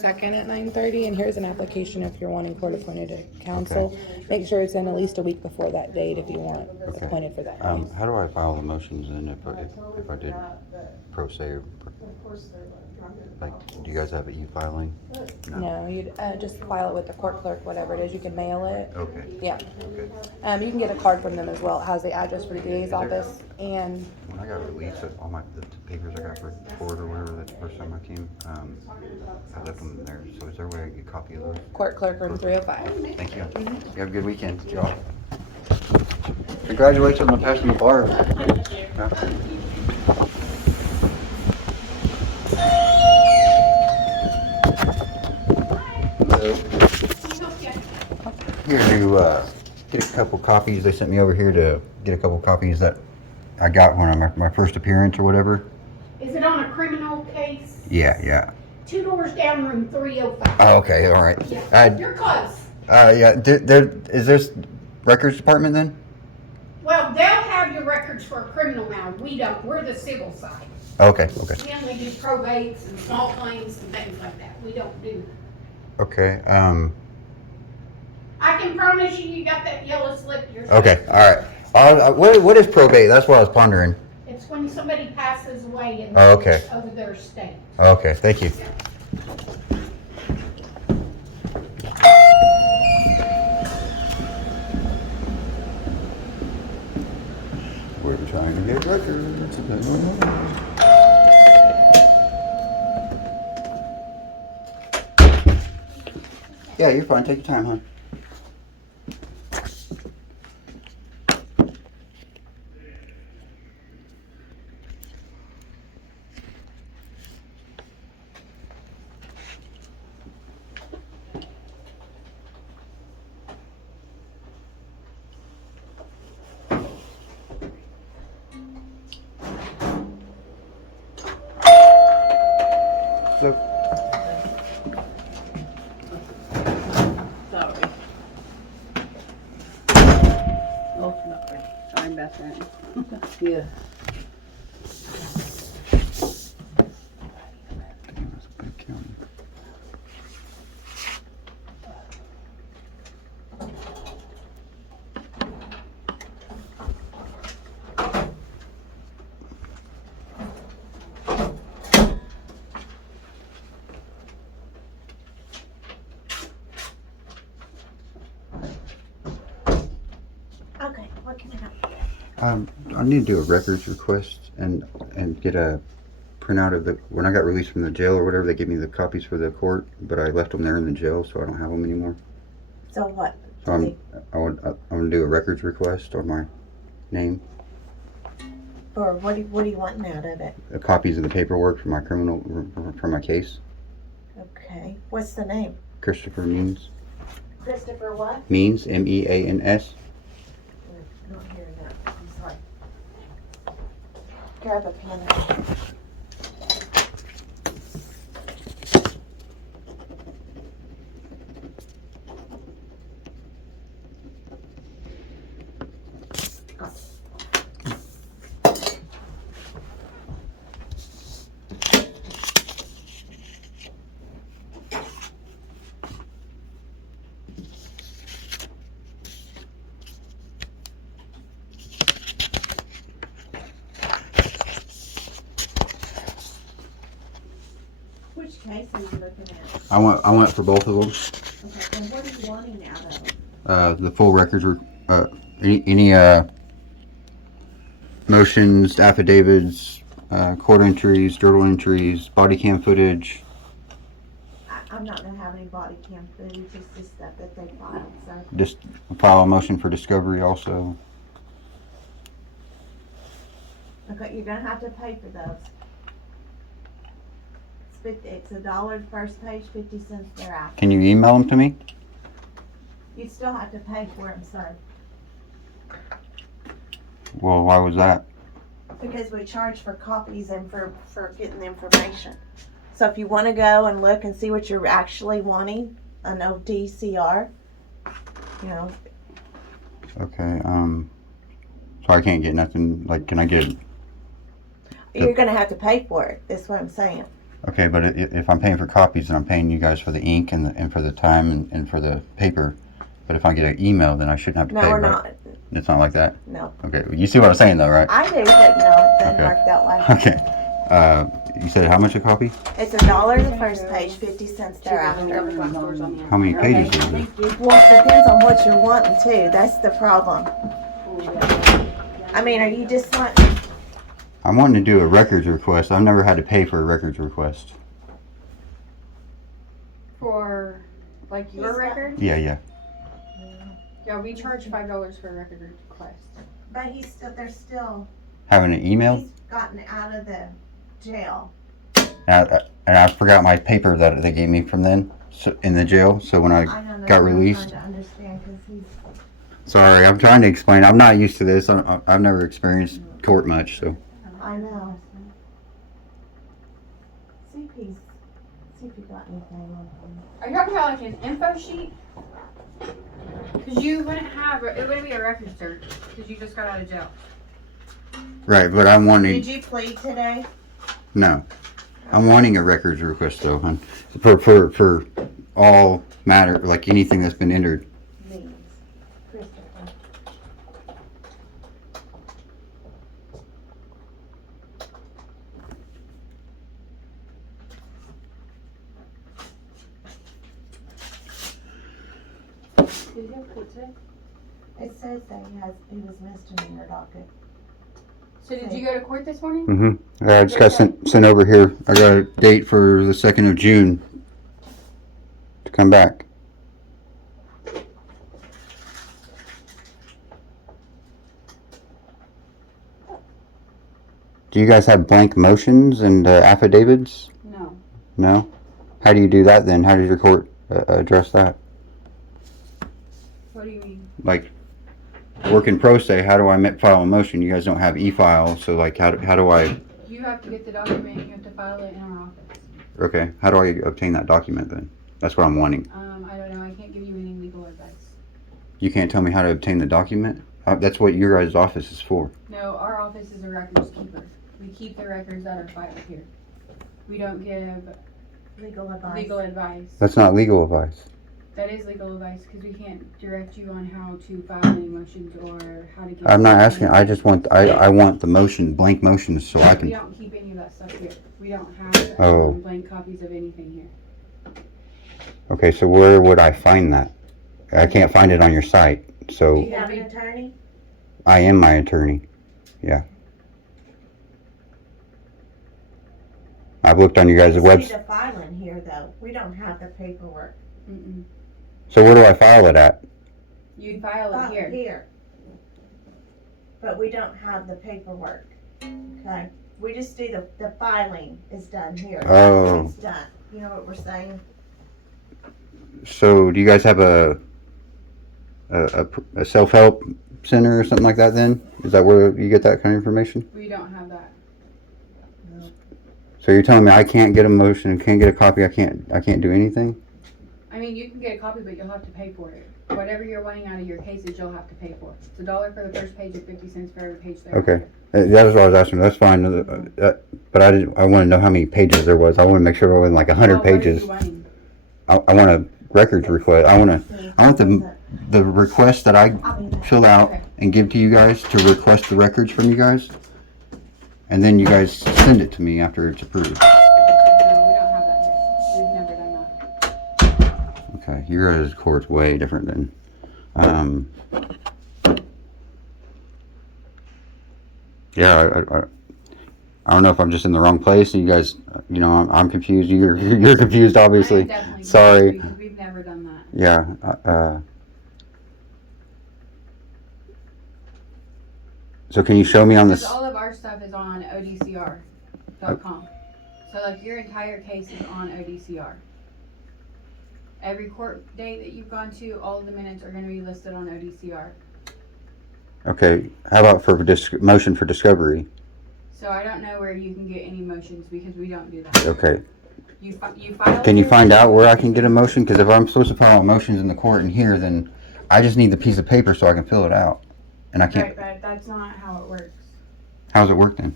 2nd at 9:30, and here's an application if you're wanting court appointed to counsel. Make sure it's in at least a week before that date if you want appointed for that. How do I file the motions then if I did pro se? Like, do you guys have an e-filing? No, you'd just file it with the court clerk, whatever it is. You can mail it. Okay. Yeah. Okay. You can get a card from them as well. It has the address for the DA's office and. When I got released, all the papers I got for court or whatever, that's the first time I came, I left them there. So is there a way I can get a copy of those? Court clerk room 305. Thank you. You have a good weekend, y'all. Congratulations on passing the bar. Here to get a couple copies. They sent me over here to get a couple copies that I got when my first appearance or whatever. Is it on a criminal case? Yeah. 2 doors down, room 305. Oh, okay, all right. Yeah, you're close. Yeah. Is this records department then? Well, they'll have your records for a criminal now. We don't. We're the civil side. Okay. We only do probates and small claims and things like that. We don't do. Okay. I can promise you, you got that yellow slip yourself. Okay. All right. What is probate? That's what I was pondering. It's when somebody passes away and over their estate. Okay. Thank you. We're trying to get records. Yeah, you're fine. Take your time, hon. So, Sorry. Oh, sorry. Sorry about that. Yeah. damn, that's a big county. Okay, what can I help you? I need to do a records request and get a printout of when I got released from the jail or whatever. They gave me the copies for the court, but I left them there in the jail, so I don't have them anymore. So what? So I want to do a records request on my name. Or what are you wanting out of it? Copies of the paperwork for my case. Okay. What's the name? Christopher Means. Christopher what? Means, MEANS. Not hearing that. I'm sorry. Grab a pen. Which case are you looking at? I want for both of them. Okay. And what are you wanting out of? The full records were any motions, affidavits, court entries, journal entries, body cam footage. I'm not gonna have any body cam footage. It's just stuff that they filed. So Just file a motion for discovery also. okay, you're gonna have to pay for those. It's $1 the first page, 50 cents thereafter. Can you email them to me? You still have to pay for them, sir, Well, why was that? because we charge for copies and for getting the information. So if you want to go and look and see what you're actually wanting, an ODCR, you know. Okay. So I can't get nothing. Like, can I get? You're gonna have to pay for it. That's what I'm saying. Okay, but if I'm paying for copies, then I'm paying you guys for the ink and for the time and for the paper. But if I get an email, then I shouldn't have to No, pay, we're right? not. It's not like that? No. Okay, you see what I'm saying though, right? I do, but no, it doesn't Okay. work that way. Okay. You said how much a copy? It's $1 the first page, 50 cents thereafter. How many pages is it? Well, it depends on what you're wanting too. That's the problem. I mean, are you just wanting? I'm wanting to do a records request. I've never had to pay for a records request. For, like, your record? Yeah. Yeah, we charge $5 for a record request. But he's still. They're still. Having an email? He's gotten out of the jail. And I forgot my paper that they gave me from then in the jail. So when I don't know. got I'm released. trying to understand because he's. Sorry, I'm trying to explain. I'm not used to this. I've never experienced court much, so. I know. See if he's. See if you got anything on him. Are you talking about like an info sheet? Because you wouldn't have, it wouldn't be a record search, because you just got out of jail. Right, but I'm wanting. Did you plead today? No, I'm wanting a records request though, hon. For all matter, like anything that's been entered. Please. Christopher. Did you have court today? It says that he was misdemeanor docket. So did you go to court this morning? Mm-hmm. I just got sent over here. I got a date for the 2nd of June to come back. Do you guys have blank motions and affidavits? No. No? How do you do that then? How does your court address that? What do you mean? Like, working pro se, how do I file a motion? You guys don't have e-file, so like, how do I... You have to get the document, you have to file it in our office. Okay, how do I obtain that document then? That's what I'm wanting. I don't know, I can't give you any legal advice. You can't tell me how to obtain the document? That's what your guys' office is for. No, our office is a records keeper. We keep the records that are filed here. We don't give Legal advice. legal advice. That's not legal advice. That is legal advice because we can't direct you on how to file any motions or how to get. I'm not asking, I just want, I want the motion, blank motions, so I We can... don't keep any of that stuff here. We don't have Oh. blank copies of anything here. Okay, so where would I find that? I can't find it on your site, Do so you have an attorney? I am my attorney. Yeah. I've looked on you guys' See website. the filing here though. We don't have the paperwork. Mm-mm. So where do I file it at? You'd file it File here. here. But we don't have the paperwork. Okay? We just do the filing is done here. Oh. It's done. You know what we're saying? So do you guys have a self-help center or something like that then? Is that where you get that kind of information? We don't have that. So you're telling me I can't get a motion, can't get a copy, I can't do anything? I mean, you can get a copy, but you'll have to pay for it. Whatever you're wanting out of your cases, you'll have to pay for. It's $1 for the first page and 50 cents for every page there. Okay. That was what I was asking. That's fine. But I want to know how many pages there was. I want to make sure it wasn't like 100 pages. I want a records request. I want the request that I fill out and give to you guys to request the records from you guys. And then you guys send it to me after it's approved. No, we don't have that here. We've never done that. Okay. Your guys' court's way different than, yeah, I don't know if I'm just in the wrong place and you guys, you know, I'm confused. You're confused, I obviously. am definitely Sorry. confused because we've never done that. Yeah. So can you show me on Because this? all of our stuff is on odcr.com. So like your entire case is on ODCR. Every court date that you've gone to, all of the minutes are going to be listed on ODCR. Okay. How about for motion for discovery? So I don't know where you can get any motions because we don't do that. Okay. You file. Can you your- find out where I can get a motion? Because if I'm supposed to file motions in the court in here, then I just need the piece of paper so I can fill it out. And I can't. Right, but that's not how it works. How's it work then?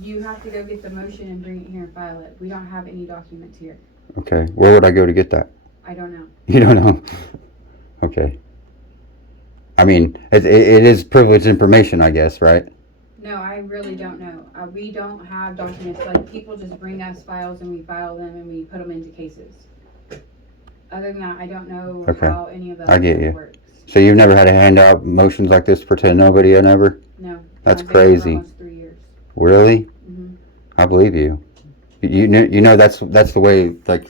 You have to go get the motion and bring it here and file it. We don't have any documents here. Okay. Where would I go to get that? I don't know. You don't know? Okay. I mean, it is privileged information, I guess, right? No, I really don't know. We don't have documents. Like, people just bring us files and we file them and we put them into cases. Other than that, I don't know Okay. how any of that I get you. works. So you've never had to hand out motions like this to nobody, never? No. That's I've been here for crazy. almost 3 years. Really? Mhm. I believe you. You know that's the way, like,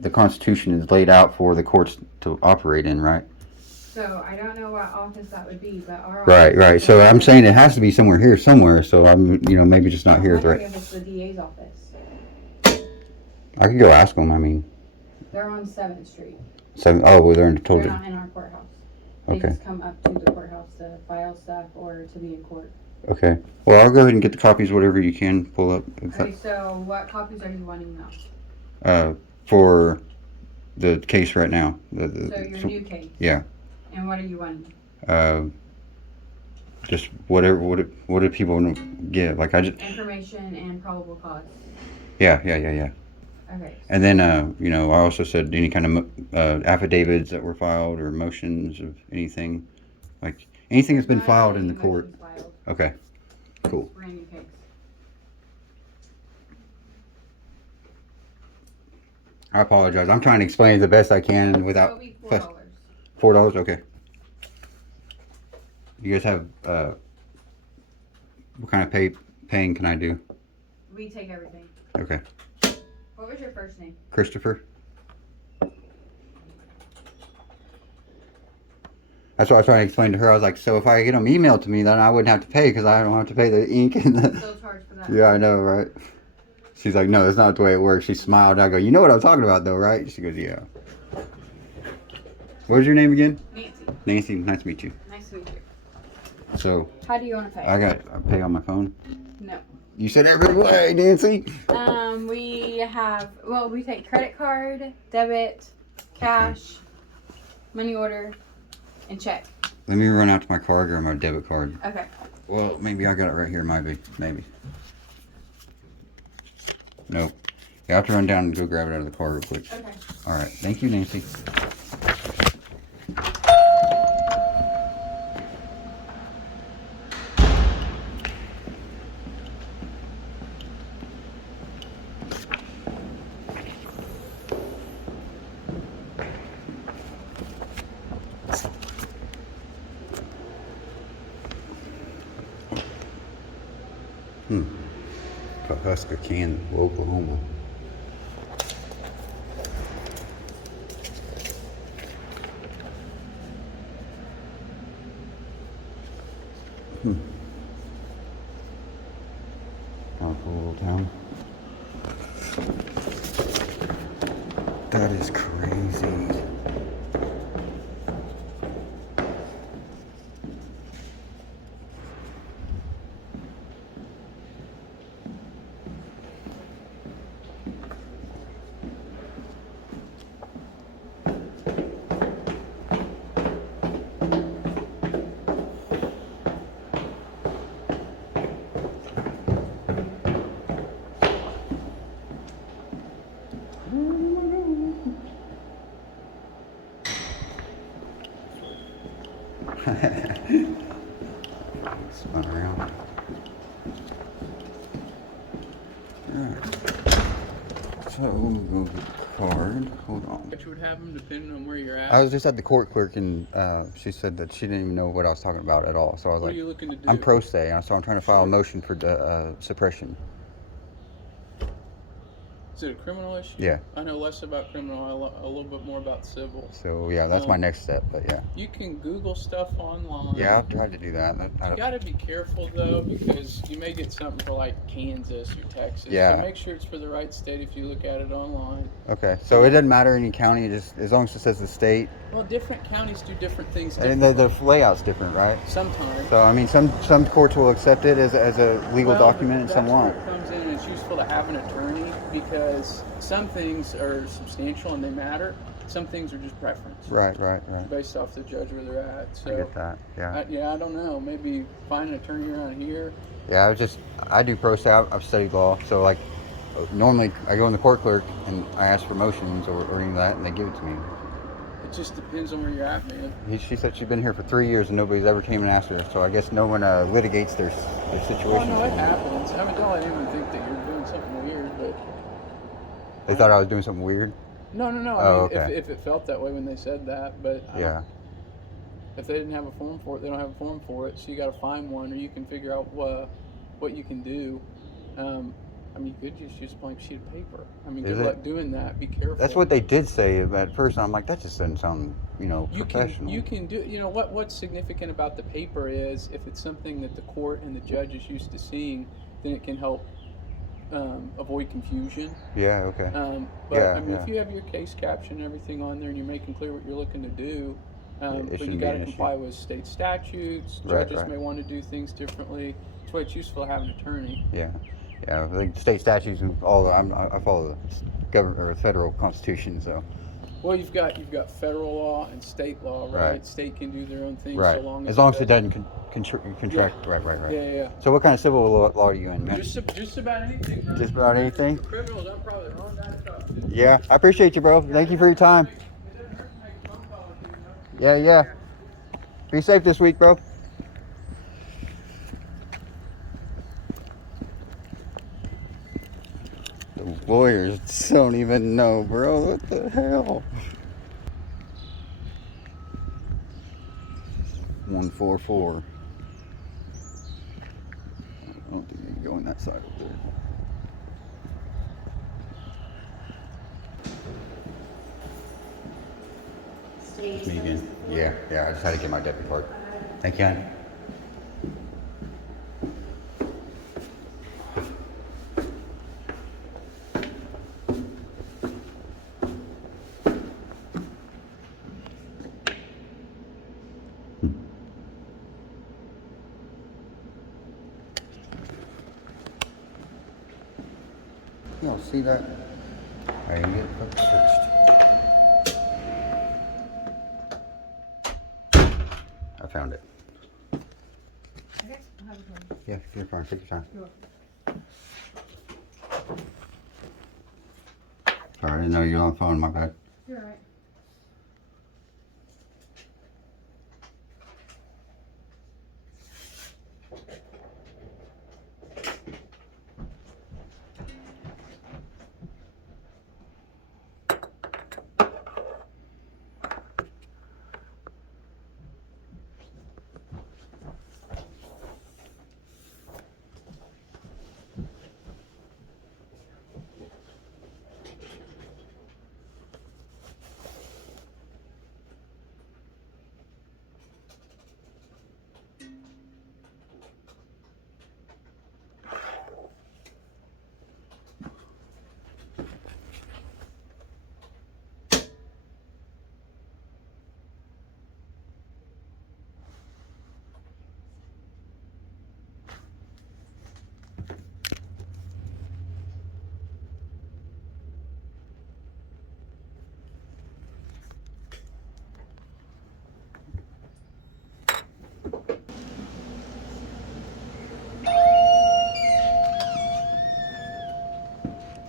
the Constitution is laid out for the courts to operate in, right? So I don't know what office that would be, but our Right, office right. is So in- I'm saying it has to be somewhere here, somewhere. So I'm, maybe just not I'm here at the wondering right. if it's the DA's office. I could go ask them. I mean, They're on 7th Street. well, they're in They're told you. not in our courthouse. They Okay. just come up to the courthouse to file stuff or to be in court. Okay. Well, I'll go ahead and get the copies, whatever you can pull up. If Okay, so what copies are you wanting now? for the case right now. So your new case? Yeah. And what are you wanting? Just whatever. What do people get? Like I just. Information and probable cause. Yeah. Okay. And then I also said any kind of affidavits that were filed or motions of anything, like anything that's been Not filed in any the court. motions filed. Okay. Cool. Brand new case. I apologize. I'm trying to explain it the best I can It'll without be fuss. $4. $4. Okay. You guys have what kind of paying can I do? We take everything. Okay. What was your first name? Christopher. That's what I was trying to explain to her. I was like, so if I get them emailed to me, then I wouldn't have to pay because I don't have to pay the ink and the. Still charge for that. Yeah, I know, right? She's like, no, that's not the way it works. She smiled. I go, you know what I'm talking about, though, right? She goes, yeah. What was your name again? Nancy. Nancy. Nice to meet you. Nice to meet you. So How do you want to pay? I pay on my phone. No. You said every way, Nancy. We take credit card, debit, cash, money order, and check. Let me run out to my car, grab my debit card. Okay. Well, maybe I got it right here. Maybe. Nope. You have to run down and go grab it out of the car real quick. Okay. All right. Thank you, Nancy. Pawhuska, Kansas, Oklahoma. Powerful little town. That is crazy. Spun around. Alright. So we'll go get the card. Hold on. Which would have them depending on where you're at. I was just at the court clerk and she said that she didn't even know what I was talking about at all. So I was What are like, you looking to do? I'm pro se, so I'm trying to file a motion for suppression. Is it a criminal issue? Yeah. I know less about criminal, a little bit more about civil. So yeah, that's my next step. But yeah. You can Google stuff online. Yeah, I've tried to do that. You gotta be careful though, because you may get something for like Kansas or Texas. Yeah. So make sure it's for the right state if you look at it online. Okay, so it doesn't matter any county, just as long as it says the state. Well, different counties do different things And differently. the layout's different, right? Sometimes. So I mean, some courts will accept it as a legal Well, document, and some that's where won't. it comes in, and it's useful to have an attorney because some things are substantial and they matter. some things are just preference. Right. Based off the judge where they're at. I So get that. Yeah. I don't know. Maybe find an attorney around here. Yeah. I do pro se. I've studied law, so like normally I go in the court clerk and I ask for motions or any of that, and they give it to me. It just depends on where you're at, man. She said she's been here for 3 years and nobody's ever came and asked her. So I guess no one litigates their situation. Well, no, it happens. I mean, don't let anyone think that you're doing something weird, but They thought I was doing something weird. no. Oh, I mean, okay. if it felt that way when they said that, but Yeah. if they didn't have a form for it, they don't have a form for it. So you got to find one, or you can figure out what you can do. I mean, you could just use a blank sheet of paper. I mean, Is good it? luck doing that. Be careful. That's what they did say at first. I'm like, that just doesn't sound, professional. You can do. You know what's significant about the paper is if it's something that the court and the judge is used to seeing, then it can help avoid confusion. Yeah. Okay. But Yeah, I mean, yeah. if you have your case caption and everything on there, and you're making clear what you're looking to do, It but shouldn't you be got an to issue. comply with state statutes. Right, Judges right. may want to do things differently. That's why it's useful to have an attorney. Yeah. Yeah. The state statutes and all. I follow the government or federal constitution. So. Well, you've got federal law and state law, right? Right. State can do their own things Right. so long As long as it doesn't contract. Yeah. Right. Yeah. So what kind of civil law are you in, man? Just about anything. Bro. Just about anything? For criminals, I'm probably the wrong guy to talk to. Yeah. I appreciate you, bro. Thank you for your time. It doesn't hurt to make a phone call or two, you know? Yeah. Be safe this week, bro. The lawyers don't even know, bro. What the hell? 144. I don't think they can go on that side over there. Me again. Yeah. I just had to get my debit card. Thank you, hon. Y'all see that? I didn't get it fixed. I found it. Okay, I'll have it for you. Yeah, you're fine. Take your time. You're Sorry, I didn't know you were on the phone. My bad. You're right.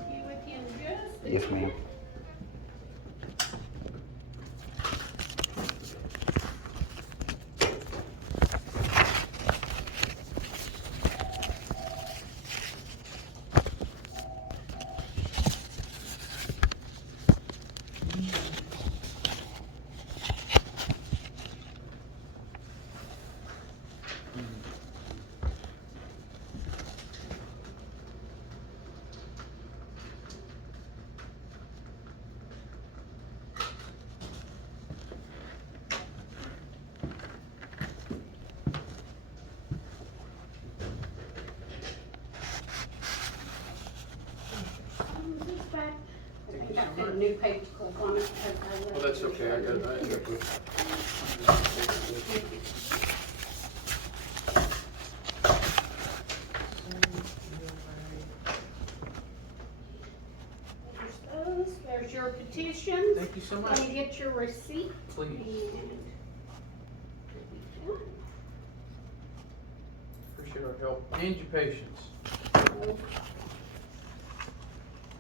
You with him just Yes, ma'am. back. I got that new page clip on it. Well, that's okay. I got it. There's your petitions. you so much. Can you get your receipt? Please. And Appreciate our help and your patience.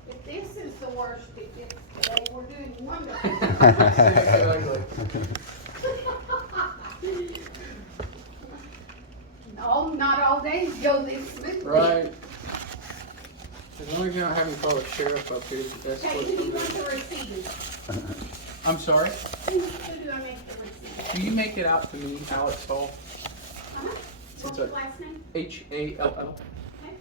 if this is the worst it gets today, we're doing wonderful. Exactly. No, not all days go this smoothly. Right. As long as you don't have me call the sheriff up here, that's Okay, what who do you want it's the receipt? I'm sorry? Who do I make the receipt? Do you make it out to me, Alex Hall? Uh-huh. What's It's your a- last name? Hall. Okay.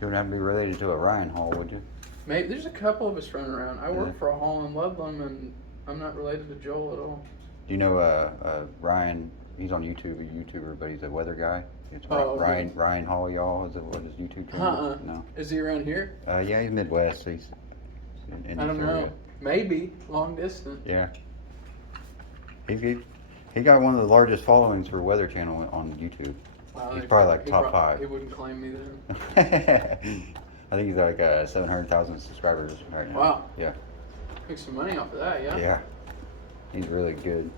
You wouldn't have to be related to a Ryan Hall, would you? Mate, there's a couple of us running around. I work Yeah. for a hall in Loveland, and I'm not related to Joel at all. Do you know Ryan? He's on YouTube, a YouTuber, but he's a weather guy. It's Oh, okay. Ryan Hall, y'all. Is it what his YouTube channel? No. Is he around here? Yeah, he's Midwest. He's in I don't this know. area. Maybe long distance. Yeah. He got one of the largest followings for Weather Channel on YouTube. Wow, He's probably like top He 5. wouldn't claim me then. I think he's like 700,000 subscribers right now. Wow. Yeah. Make some money off of that, yeah? Yeah. He's really good.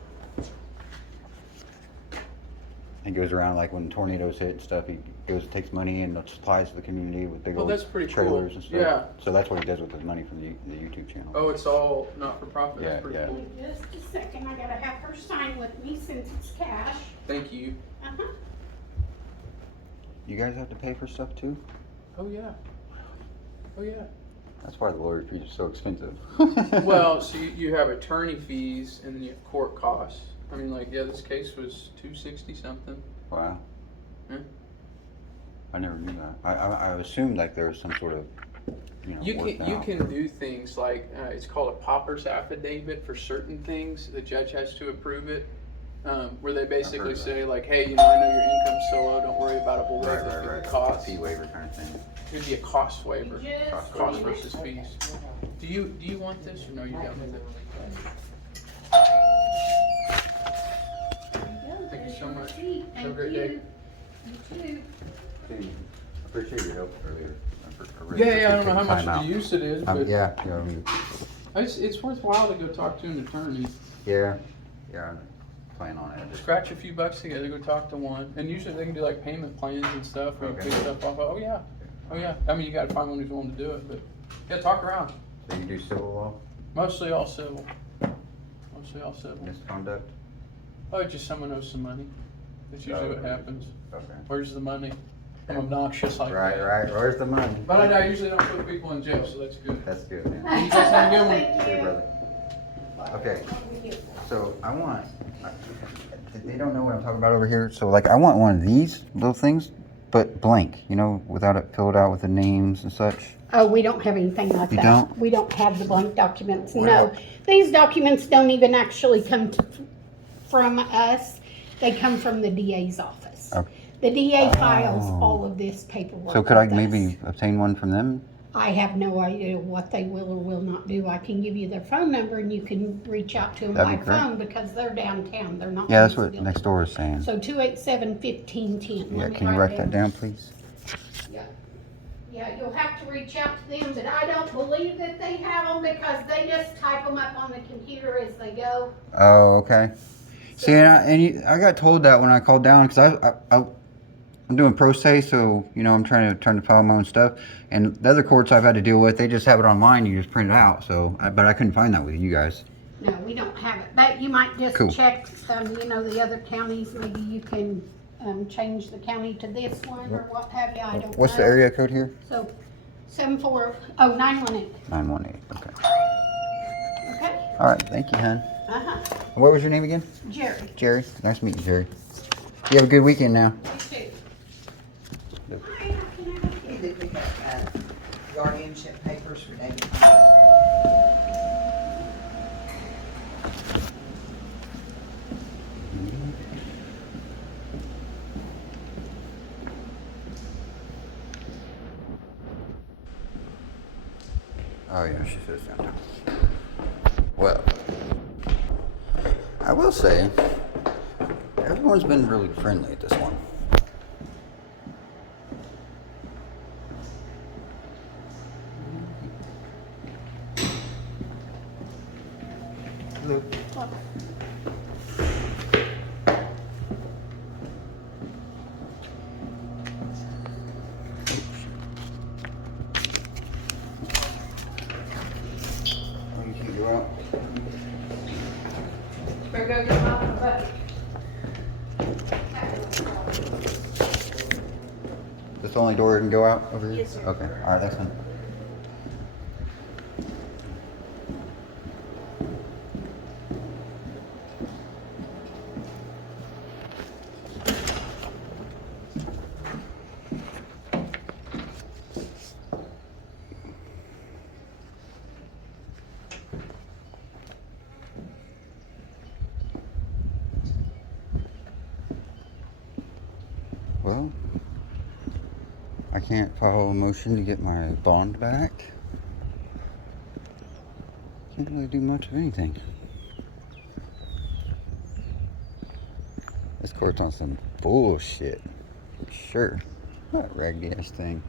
He goes around like when tornadoes hit and stuff. He goes takes money and supplies to the community with big Oh, old that's pretty trailers cool. and stuff. Yeah. So that's what he does with his money from the YouTube channel. Oh, it's all not for profit. Yeah, That's pretty yeah. cool. Just a second, I gotta have her sign with me since it's cash. Thank you. Uh-huh. You guys have to pay for stuff too? Oh yeah. Oh yeah. That's why the lawyer fees are so expensive. Well, so you have attorney fees and then you have court costs. I mean, like, yeah, this case was $260 something. Wow. Yeah. I never knew that. I assumed like there was some sort of, You worked can out. do things like it's called a pauper's affidavit for certain things. The judge has to approve it, where they basically heard say like, hey, I know your income's so low, don't worry about it. We'll waive the cost. Fee waiver kind of thing. It'd be a cost waiver, Just cost a minute. versus fees. Do you want this or no? You don't need it. Thank you so much. Have a great day. You too. Appreciate your help earlier. Yeah, I don't know how much of the use it is, but Yeah, it's worthwhile to go talk to an attorney. yeah, I plan on it. Scratch a few bucks together, go talk to one, and usually they can do like payment plans and stuff, or you Okay. pick stuff off. Oh yeah. I mean, you got to find one who's willing to do it, but yeah, talk around. So you do civil law, Mostly all civil. misconduct? Oh, just someone owes some money. That's usually what happens. Okay. Where's the money? I'm obnoxious like Right. that. Where's the money? But I usually don't put people in jail, so that's good. That's good, man. You guys have a good one. Thank Hey, you. brother. Okay. So they don't know what I'm talking about over here. So like, I want one of these little things, but blank. Without it filled out with the names and such. Oh, we don't have anything like You that. don't? We don't have the blank documents. What? No, these documents don't even actually come from us. They come from the DA's office. Okay. The DA files Oh. all of this paperwork. So could I with us. maybe obtain one from them? I have no idea what they will or will not do. I can give you their phone number and you can reach out to them That'd by be great. phone because they're downtown. They're not. Yeah, that's in this what building. next door is saying. So 287-1510. Yeah, Let me can you write that down, please? Yeah, you'll have to reach out to them, but I don't believe that they have them because they just type them up on the computer as they go. Oh, okay. See, I got told that when I called down because I'm doing pro se, so I'm trying to file my own stuff. And the other courts I've had to deal with, they just have it online. You just print it out. So, but I couldn't find that with you guys. No, we don't have it. But you might just Cool. check, the other counties. Maybe you can change the county to this one or what have you. I don't know. What's the area code here? So 918. 918. Okay. Okay? All right. Thank you, hon. Uh-huh. What was your name again? Jerry. Jerry. Nice meeting you, Jerry. You have a good weekend now. You too. Yep. Hi, how can I help you? You did pick up guardianship papers for David. Oh yeah, she says down. Well, I will say, everyone's been really friendly at this one. Hello. Oh, you can go out. Better go get my bucket. This the only door you can go out over here? Yes, sir. Okay, alright, that's fine. Well, I can't file a motion to get my bond back. Can't really do much of anything. This court's on some bullshit. Sure. That raggedy ass thing.